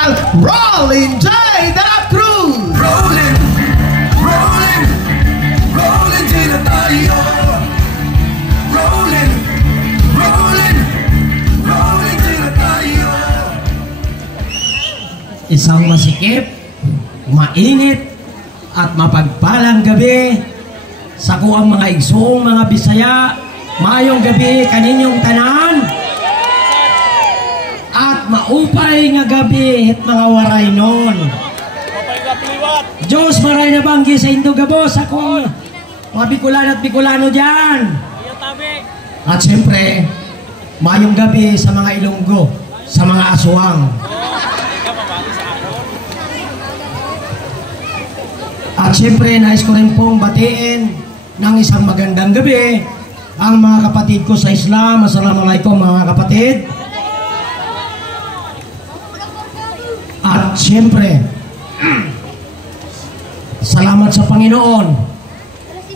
General Rolling J. De La Cruz. Rolling, rolling, rolling J na tayo. Rolling, rolling, rolling J na tayo. Isang masikip, mainit, at mapagpalang gabi sa kuang mga igsoong mga Bisaya. Mayong gabi kaninyong tanan at maupay nga gabi hit mga waray nun. Diyos maray na banggi sa Indo Gabos ako mga Bicolano at Bicolano dyan. At siyempre mayong gabi sa mga Ilonggo, sa mga aswang. At siyempre nais ko rin pong batiin ng isang magandang gabi ang mga kapatid ko sa Islam. Assalamualaikum mga kapatid. At siyempre, salamat sa Panginoon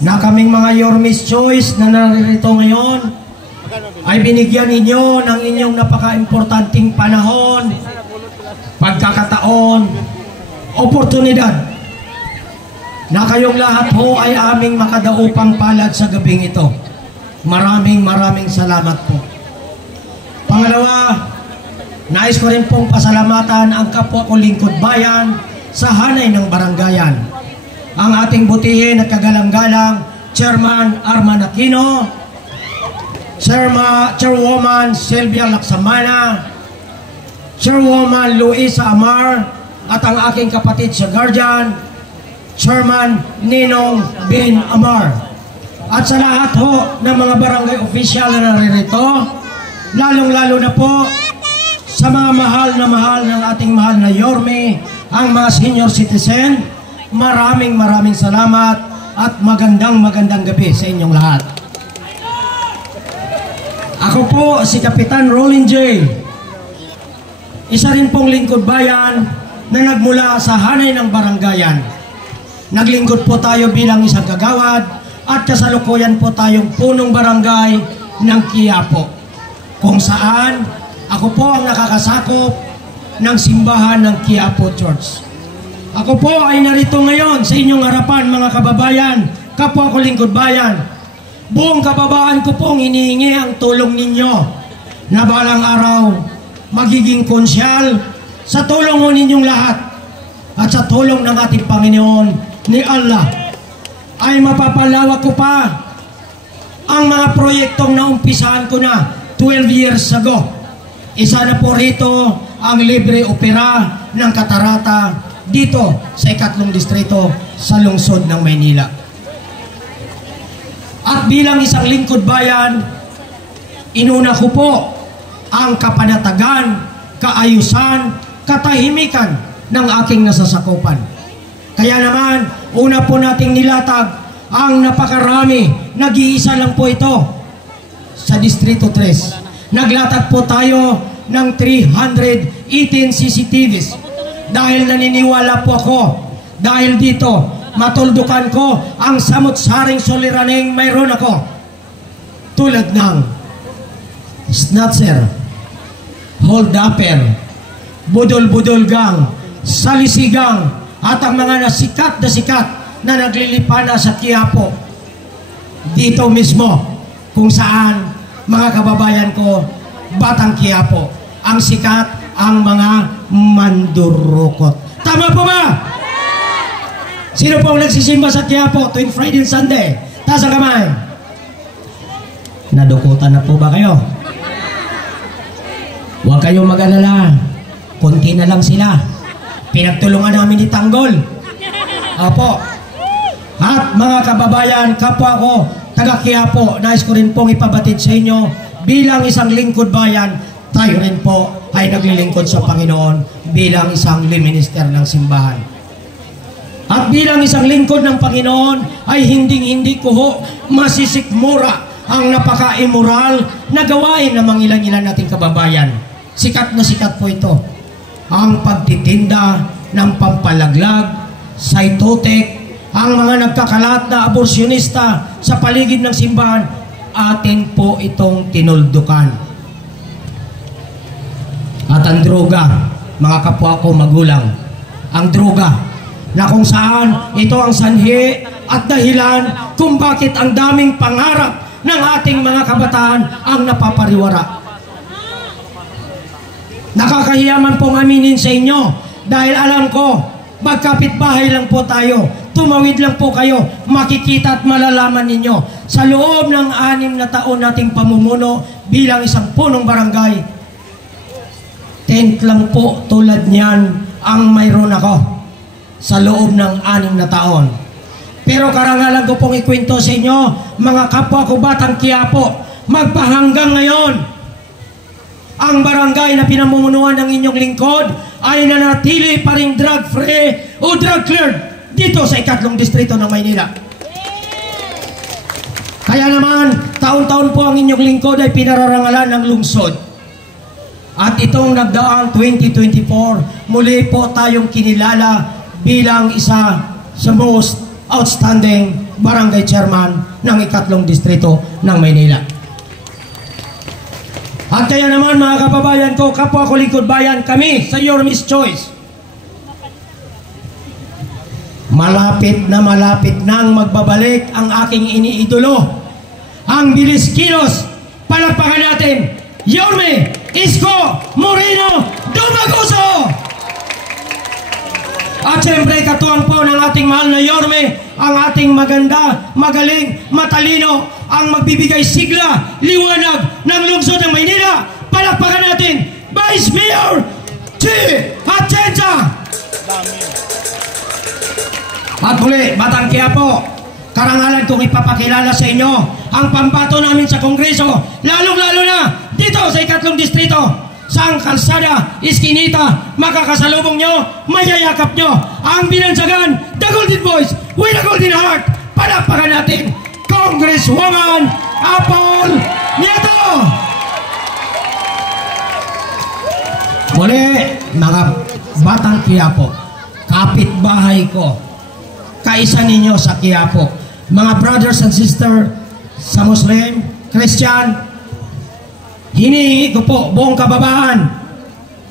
na kaming mga Your Miss Choice na naririto ngayon ay binigyan ninyo ng inyong napaka-importanting panahon, pagkakataon, oportunidad na kayong lahat ho ay aming makadaupang palad sa gabing ito. Maraming salamat po. Pangalawa, nais ko rin pong pasalamatan ang kapwa ko lingkod bayan sa hanay ng barangayan. Ang ating butihin at kagalang-galang Chairman Arman Aquino, Chairwoman Sylvia Laksamana, Chairwoman Luisa Amar, at ang aking kapatid sa Guardian, Chairman Ninong Bin Amar. At sa lahat ho ng mga barangay official na naririto, lalong-lalo na po sa mga mahal ng ating mahal na Yorme, ang mga senior citizen, maraming salamat at magandang gabi sa inyong lahat. Ako po si Kapitan Rolling J, isa rin pong lingkod bayan na nagmula sa hanay ng barangayan. Naglingkod po tayo bilang isang kagawad at kasalukuyan po tayong punong barangay ng Quiapo, kung saan ako po ang nakakasakop ng simbahan ng Quiapo Church. Ako po ay narito ngayon sa inyong harapan mga kababayan, kapwa ko lingkod bayan. Buong kababaan ko pong hinihingi ang tulong ninyo na balang araw magiging konsyal sa tulong mo ninyong lahat at sa tulong ng ating Panginoon ni Allah ay mapapalawak ko pa ang mga proyektong naumpisahan ko na 12 years ago. Isa na po rito ang libre opera ng Katarata dito sa 3 distrito sa lungsod ng Maynila. At bilang isang lingkod bayan, inuna ko po ang kapanatagan, kaayusan, katahimikan ng aking nasasakupan. Kaya naman, una po nating nilatag ang napakarami, nag-iisa lang po ito sa Distrito 3. Naglatag po tayo ng 318 CCTVs dahil naniniwala po ako, dahil dito matuldukan ko ang samut-saring suliraning mayroon ako, tulad ng snatcher, hold-upper, budol-budol gang, salisigang, at ang mga sikat na naglilipana sa Quiapo dito mismo, kung saan mga kababayan ko, Batang Quiapo, ang sikat ang mga mandurukot. Tama po ba? Sino pong nagsisimba sa Quiapo tuwing Friday and Sunday? Taas ang kamay. Nadukutan na po ba kayo? Huwag kayong mag-alala, konti na lang sila. Pinagtulungan namin ni Tanggol. Opo. At mga kababayan, kapwa ko, taga Quiapo, nais ko rin pong ipabatid sa inyo, bilang isang lingkod bayan, tayo rin po ay naglilingkod sa Panginoon bilang isang minister ng simbahan. At bilang isang lingkod ng Panginoon, ay hindi ko ho masisikmura ang napaka-immoral na gawain ng mga ilan-ilan nating kababayan. Sikat na sikat po ito. Ang pagtitinda ng pampalaglag, saitotek, ang mga nagkakalat na aborsyonista sa paligid ng simbahan, atin po itong tinuldukan. At ang droga, mga kapwa ko magulang, ang droga, na kung saan ito ang sanhi at dahilan kung bakit ang daming pangarap ng ating mga kabataan ang napapariwara. Nakakahiya man pong aminin sa inyo dahil alam ko, magkapitbahay lang po tayo, tumawid lang po kayo, makikita at malalaman ninyo sa loob ng 6 na taon nating pamumuno bilang isang punong barangay, tent lang po tulad niyan ang mayroon ako sa loob ng 6 na taon. Pero karangalan ko pong ikwento sa inyo, mga kapwa ko Batang Quiapo, magpahanggang ngayon, ang barangay na pinamumunuan ng inyong lingkod ay nanatili pa rin drug-free o drug-cleared dito sa 3 distrito ng Maynila. Kaya naman, taon-taon po ang inyong lingkod ay pinararangalan ng lungsod. At itong nagdaang 2024, muli po tayong kinilala bilang isa sa most outstanding barangay chairman ng 3 distrito ng Maynila. At kaya naman mga kababayan ko, kapwa ko lingkod bayan, kami sa Your Miss Choice, malapit nang magbabalik ang aking iniidolo, ang bilis kilos. Palakpakan natin, Yorme Isko Moreno Dumaguso! At siyempre katuwang po ng ating mahal na Yorme, ang ating maganda, magaling, matalino, ang magbibigay sigla, liwanag ng lungsod ng Maynila. Palakpakan natin, Vice Mayor G. Atienza! At muli, Batang Quiapo, karangalan kong ipapakilala sa inyo ang pambato namin sa Kongreso, lalong-lalo na dito sa 3 distrito. Sa kalsada, iskinita, makakasalubong nyo, mayayakap nyo ang binansagan, the Golden Voice with a Golden Heart. Palakpakan natin, Congresswoman Apple Nieto! Muli, mga Batang Quiapo, kapitbahay ko, kaisa ninyo sa Quiapo, mga brothers and sisters sa Muslim, Christian, hinihingi ko po buong kababaan,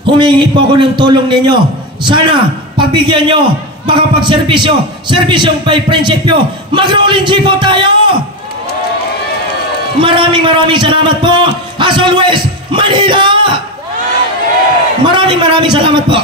humingi po ako ng tulong ninyo. Sana pagbigyan nyo, baka serbisyong may prinsipyo, mag-rolling G po tayo. Maraming salamat po. As always, Manila! Maraming salamat po.